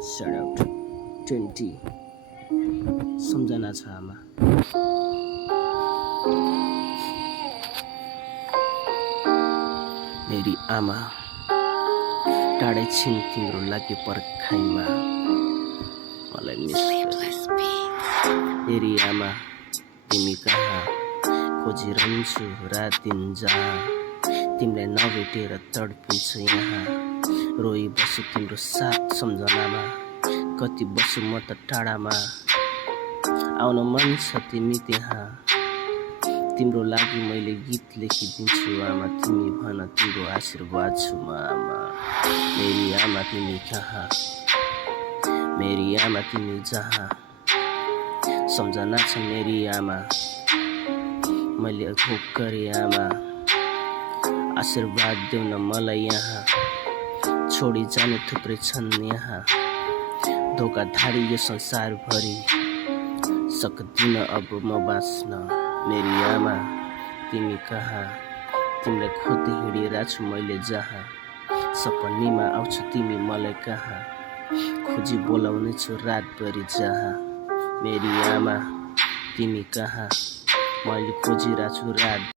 Shout out 20 सम्झना छ आमा। मेरी आमा टाढै छिन् तिम्रो लागि पर्खाइमा मलाई मिस मेरी आमा तिमी कहाँ खोजिरहन्छु रात दिन जहाँ तिमीलाई नभेटेर तडपिन्छु यहाँ रोइ बस्छु तिम्रो साथ सम्झनामा कति बस्छु म त टाढामा आउन मन छ तिमी त्यहाँ तिम्रो लागि मैले गीत लेखिदिन्छु आमा तिमी भन तिम्रो आशीर्वाद छु म आमा मेरी आमा तिमी कहाँ मेरी आमा तिमी जहाँ सम्झना छ मेरी आमा मैले होप गरे आमा आशीर्वाद देऊ न मलाई यहाँ छोडी जाने थुप्रै छन् यहाँ धोकाधारी यो संसारभरि सक्दिन अब म बाँच्न मेरी आमा तिमी कहाँ तिमीलाई खोज्दै हिँडिरहेछु मैले जहाँ सपनीमा आउँछु तिमी मलाई कहाँ खोजी बोलाउने छु रातभरि जहाँ मेरी आमा तिमी कहाँ मैले खोजिरहेछु रात